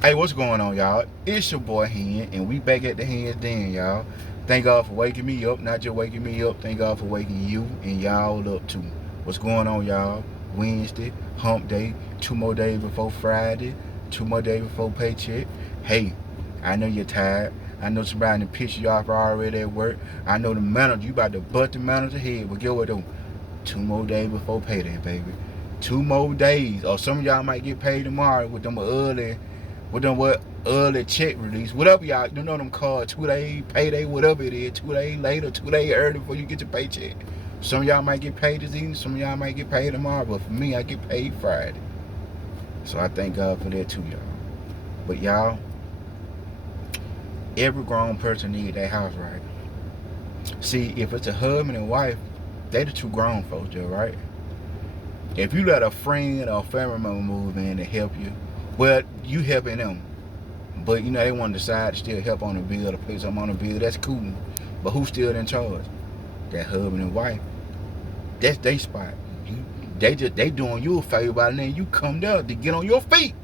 Hey, what's going on, y'all? It's your boy Hen, and we back at the Hen's Den, y'all. Thank God for waking me up, not just waking me up. Thank God for waking you and y'all up too. What's going on, y'all? Wednesday, hump day, 2 more days before Friday, 2 more days before paycheck. Hey, I know you're tired. I know somebody done pissed you off already at work. I know the manager, you about to butt the manager head, but get what though? 2 more days before payday, baby. 2 more days. Or some of y'all might get paid tomorrow with them early check release, whatever y'all, you know them called 2 day payday, whatever it is, 2 days later, 2 days early before you get your paycheck. Some of y'all might get paid this evening, some of y'all might get paid tomorrow, but for me, I get paid Friday. So I thank God for that too, y'all. But y'all, every grown person need their house right. See, if it's a husband and wife, they the two grown folks, Joe, right? If you let a friend or a family member move in to help you, well, you helping them. But you know they want to decide to still help on the bill, to pay something on the bill. That's cool. But who's still in charge? That husband and wife. That's their spot. They doing you a favor by then you come there to get on your feet.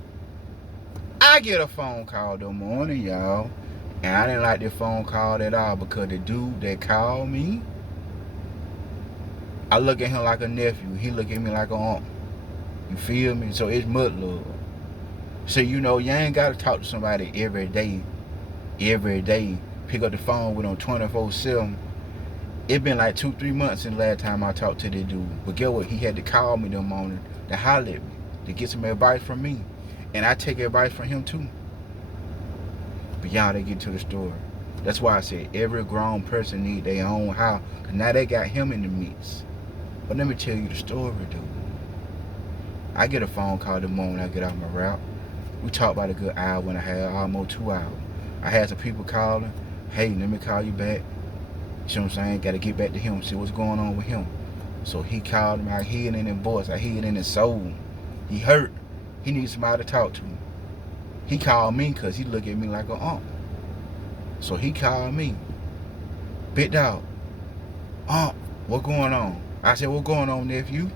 I get a phone call the morning, y'all, and I didn't like this phone call at all because the dude that called me, I look at him like a nephew. He look at me like an aunt. You feel me? So it's mud love. So you know you ain't gotta talk to somebody every day. Pick up the phone with them 24/7. It been like 2-3 months since the last time I talked to this dude. But guess what? He had to call me the morning to holler at me, to get some advice from me. And I take advice from him too. But y'all, they get to the story. That's why I said every grown person need their own house. Cause now they got him in the mix. But let me tell you the story, dude. I get a phone call the moment I get off my route. We talked about a good hour and a half, almost 2 hours. I had some people calling. Hey, let me call you back. You know what I'm saying? Got to get back to him, see what's going on with him. So he called me. I hear it in his voice. I hear it in his soul. He hurt. He needs somebody to talk to. He called me because he looked at me like an aunt. So he called me. Big dog. Aunt, what going on? I said, what going on, nephew?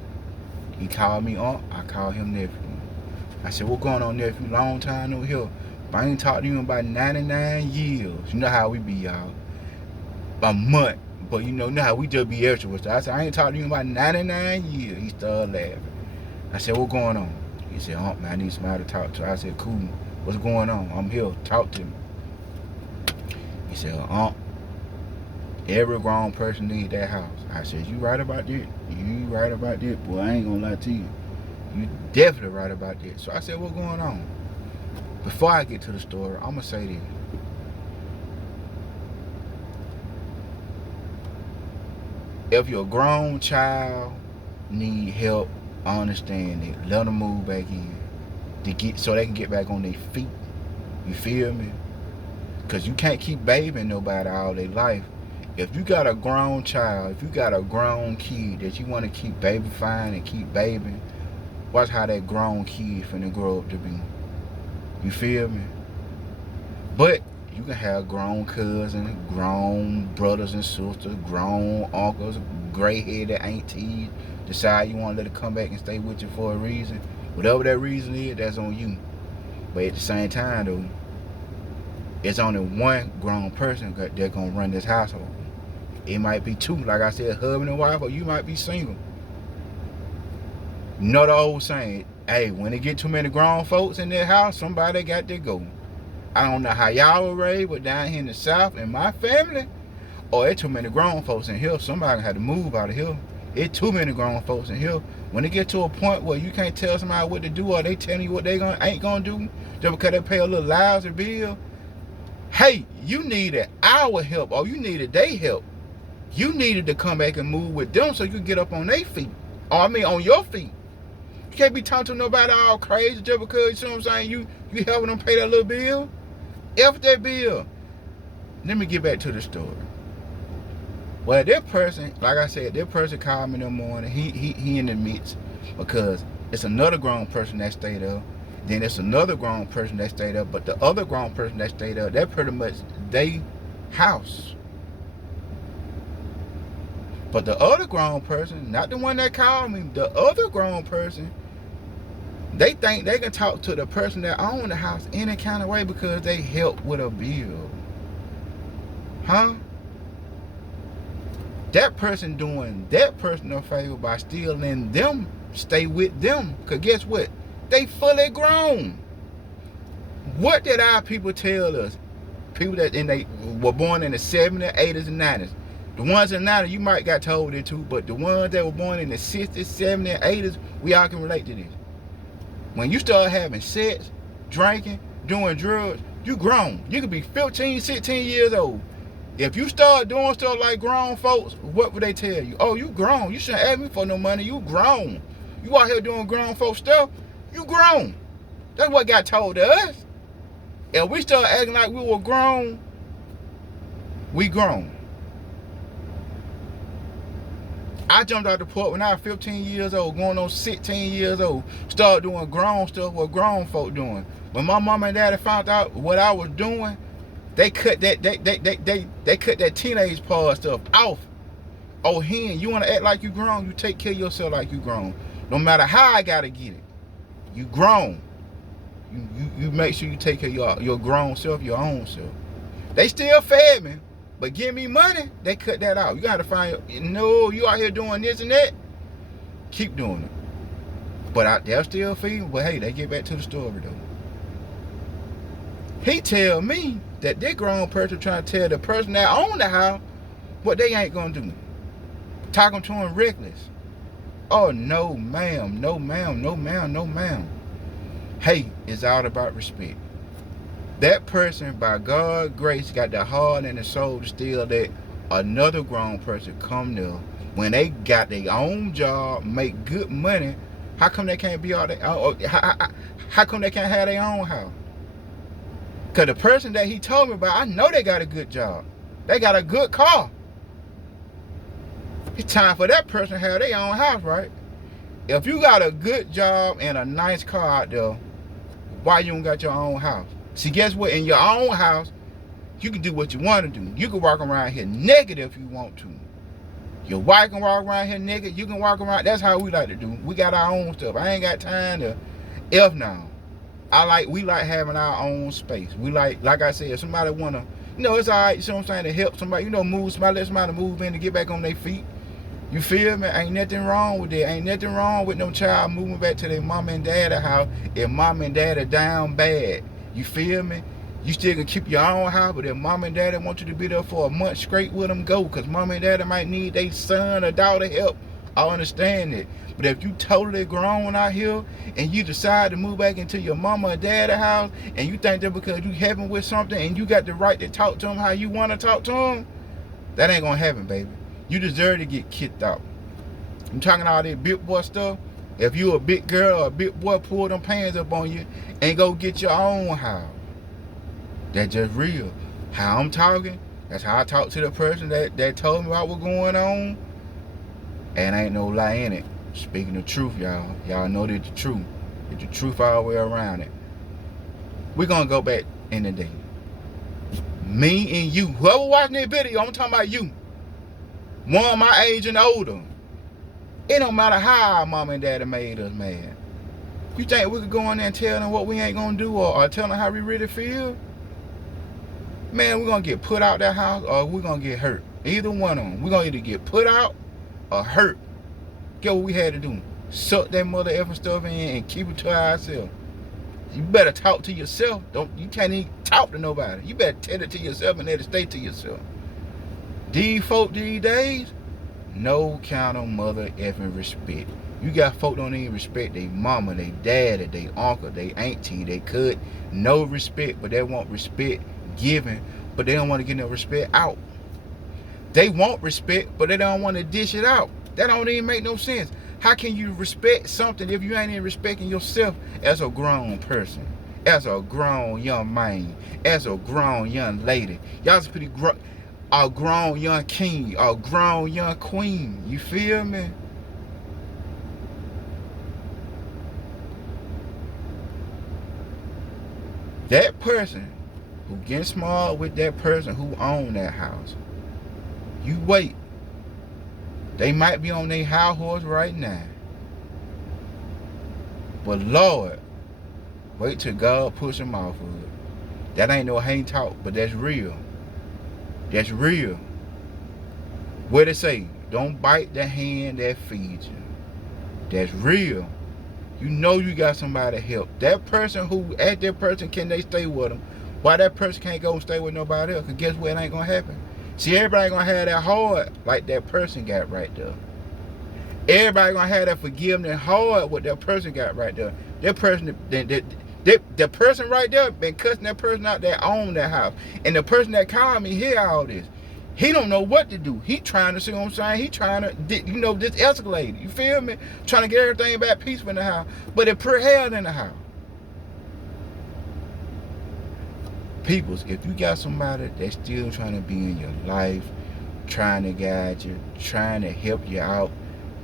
He called me aunt. I called him nephew. I said, what going on, nephew? Long time no here. But I ain't talked to you in about 99 years. You know how we be, y'all. A month. But you know how we just be extra with stuff. I said, I ain't talked to you in about 99 years. He started laughing. I said, what going on? He said, man, I need somebody to talk to. I said, cool. What's going on? I'm here. Talk to me. He said, every grown person need that house. I said, you right about that? You right about that? Boy, I ain't gonna lie to you. You definitely right about that. So I said, what's going on? Before I get to the story, I'm gonna say this. If your grown child need help, I understand it. Let them move back in so they can get back on their feet. You feel me? Because you can't keep babying nobody all their life. If you got a grown child, if you got a grown kid that you want to keep babyfying and keep babying, watch how that grown kid finna grow up to be. You feel me? But you can have grown cousins, grown brothers and sisters, grown uncles, gray-headed aunties. Decide you want to let it come back and stay with you for a reason. Whatever that reason is, that's on you. But at the same time, though, it's only one grown person that's going to run this household. It might be two, like I said, husband and wife, or you might be single. You know the old saying, hey, when it get too many grown folks in their house, somebody got to go. I don't know how y'all were raised, but down here in the South, in my family, it's too many grown folks in here. Somebody had to move out of here. It's too many grown folks in here. When it get to a point where you can't tell somebody what to do, or they telling you what they ain't gonna do, just because they pay a little lousy bill, hey, you needed our help, or you needed their help. You needed to come back and move with them so you can get up on their feet. Or I mean on your feet. You can't be talking to nobody all crazy just because, you see what I'm saying, you helping them pay that little bill. F that bill. Let me get back to the story. Well, that person, like I said, that person called me in the morning. He in the midst because it's another grown person that stayed up. Then it's another grown person that stayed up. But the other grown person that stayed up, that pretty much they house. But the other grown person, not the one that called me, the other grown person, They think they can talk to the person that own the house any kind of way because they help with a bill. Huh? That person doing that person a favor by still letting them stay with them. Because guess what? They fully grown. What did our people tell us? People that they were born in the 70s, 80s, and 90s. The ones in the 90s, you might got told it too, but the ones that were born in the 60s, 70s, and 80s, we all can relate to this. When you start having sex, drinking, doing drugs, you grown. You could be 15, 16 years old. If you start doing stuff like grown folks, what would they tell you? Oh, you grown. You shouldn't ask me for no money. You grown. You out here doing grown folks stuff, you grown. That's what got told to us. If we start acting like we were grown, we grown. I jumped out the port when I was 15 years old, going on 16 years old. Started doing grown stuff what grown folk doing. When my mom and daddy found out what I was doing, they cut that they cut that teenage part stuff off. Oh, hen, you want to act like you grown? You take care of yourself like you grown. No matter how I gotta get it, you grown. You make sure you take care of your grown self, your own self. They still fed me, but give me money, they cut that out. You gotta find, no, you out here doing this and that, keep doing it. But they'll still feed me, but hey, they get back to the story though. He tell me that this grown person trying to tell the person that own the house what they ain't gonna do. Talking to him reckless. Oh, no ma'am, no ma'am, no ma'am, no ma'am. Hey, it's all about respect. That person, by God's grace, got the heart and the soul to still let another grown person come there when they got their own job, make good money. How come they can't be all that? How come they can't have their own house? Because the person that he told me about, I know they got a good job. They got a good car. It's time for that person to have their own house, right? If you got a good job and a nice car out there, why you don't got your own house? See, guess what? In your own house, you can do what you want to do. You can walk around here naked if you want to. Your wife can walk around here naked. You can walk around. That's how we like to do. We got our own stuff. I ain't got time to F now. We like having our own space. We like I said, if somebody wanna, it's all right, you know what I'm saying, to help somebody, move somebody, let somebody move in to get back on their feet. You feel me? Ain't nothing wrong with that. Ain't nothing wrong with no child moving back to their mom and daddy house if mom and daddy down bad. You feel me? You still can keep your own house, but if mom and daddy want you to be there for a month straight with them, go. Because mom and daddy might need their son or daughter help. I understand it. But if you totally grown out here and you decide to move back into your mama or daddy house and you think that because you having with something and you got the right to talk to them how you want to talk to them, that ain't going to happen, baby. You deserve to get kicked out. I'm talking all that big boy stuff. If you a big girl or a big boy, pull them pants up on you and go get your own house. That's just real. How I'm talking, that's how I talk to the person that told me about what's going on. And ain't no lie in it. Speaking the truth, y'all. Y'all know that the truth. It's the truth all the way around it. We're going to go back in the day. Me and you. Whoever watching this video, I'm talking about you. One my age and older. It don't matter how our mom and daddy made us mad. You think we could go in there and tell them what we ain't going to do or tell them how we really feel? Man, we're going to get put out that house or we're going to get hurt. Either one of them. We're going to either get put out or hurt. Get what we had to do. Suck that mother effing stuff in and keep it to ourselves. You better talk to yourself. You can't even talk to nobody. You better tell it to yourself and let it stay to yourself. These folk these days, no kind of mother effing respect. You got folk don't even respect their mama, their daddy, their uncle, their auntie, their cousin. No respect, but they want respect given, but they don't want to get no respect out. They want respect, but they don't want to dish it out. That don't even make no sense. How can you respect something if you ain't even respecting yourself as a grown person, as a grown young man, as a grown young lady? Y'all's pretty a grown young king, a grown young queen. You feel me? That person who getting smart with that person who own that house, you wait. They might be on their high horse right now. But Lord, wait till God push them off of it. That ain't no hang talk, but that's real. That's real. What they say? Don't bite the hand that feeds you. That's real. You know you got somebody to help. That person who asked that person, can they stay with them? Why that person can't go and stay with nobody else? Because guess what? It ain't going to happen. See, everybody ain't going to have that heart like that person got right there. Everybody going to have that forgiveness heart what that person got right there. That person, the person right there been cussing that person out that own that house. And the person that called me hear all this. He don't know what to do. He trying to see what I'm saying. He trying to, just escalate it. You feel me? Trying to get everything back peaceful in the house. But it put hell in the house. Peoples, if you got somebody that's still trying to be in your life, trying to guide you, trying to help you out,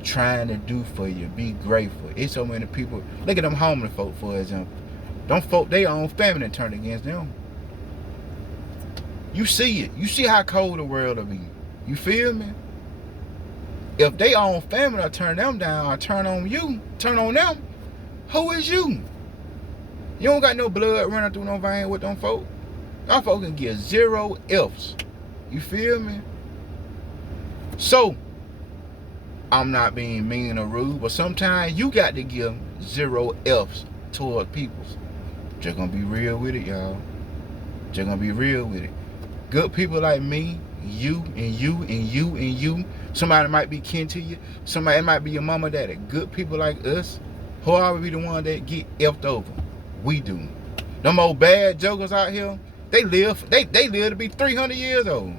trying to do for you, be grateful. It's so many people. Look at them homeless folk, for example. Them folk, their own family turned against them. You see it. You see how cold the world will be. You feel me? If they own family will turn them down or turn on you, turn on them, who is you? You don't got no blood running through no vein with them folk. Them folk can get 0 F's. You feel me? So, I'm not being mean or rude, but sometimes you got to give 0 F's toward people. Just gonna be real with it, y'all. Just gonna be real with it. Good people like me, you, and you, and you, and you. Somebody might be kin to you. Somebody, it might be your mama, daddy. Good people like us, who are we the one that get effed over? We do. Them old bad jokers out here, they live to be 300 years old.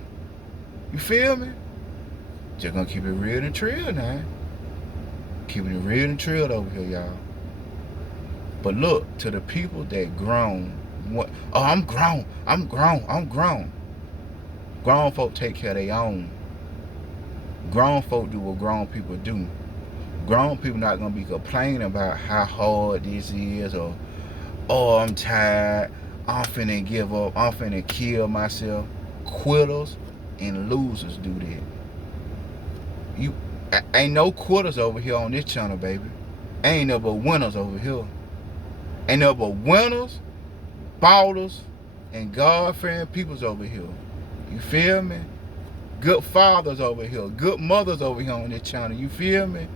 You feel me? Just gonna keep it real and trill now. Keeping it real and trill over here, y'all. But look, to the people that grown, what? Oh, I'm grown. Grown folk take care of their own. Grown folk do what grown people do. Grown people not gonna be complaining about how hard this is, or oh, I'm tired, I'm finna give up, I'm finna kill myself. Quitters and losers do that. Ain't no quitters over here on this channel, baby. Ain't no but winners over here. Ain't no but winners, ballers, and God-fearing peoples over here. You feel me? Good fathers over here. Good mothers over here on this channel. You feel me?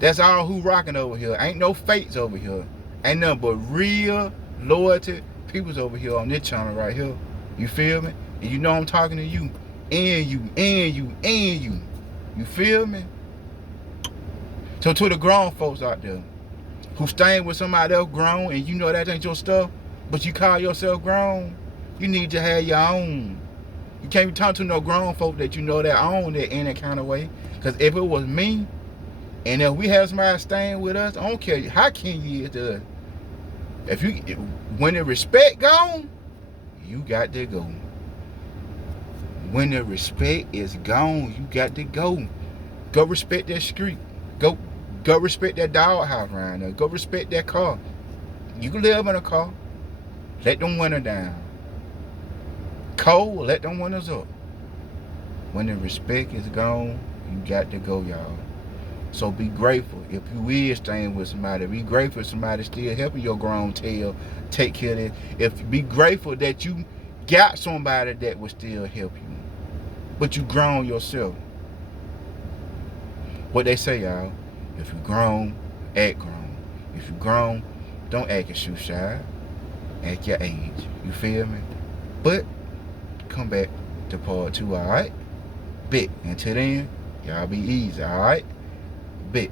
That's all who rocking over here. Ain't no fakes over here. Ain't nothing but real loyalty peoples over here on this channel right here. You feel me? And you know I'm talking to you. And you, and you, and you. You feel me? So to the grown folks out there who staying with somebody else grown and you know that ain't your stuff, but you call yourself grown, you need to have your own. You can't be talking to no grown folk that you know that own it in that kind of way. Because if it was me, and if we have somebody staying with us, I don't care how kin you is to us. When the respect gone, you got to go. When the respect is gone, you got to go. Go respect that street. Go respect that doghouse around there. Go respect that car. You can live in a car. Let them winter down. Cold, let them winters up. When the respect is gone, you got to go, y'all. So be grateful. If you is staying with somebody, be grateful if somebody still helping your grown tail take care of it. Be grateful that you got somebody that will still help you. But you grown yourself. What they say, y'all, if you grown, act grown. If you grown, don't act your shoe shy. Act your age. You feel me? But come back to part 2, alright? Bet. Until then, y'all be easy, alright? Bet.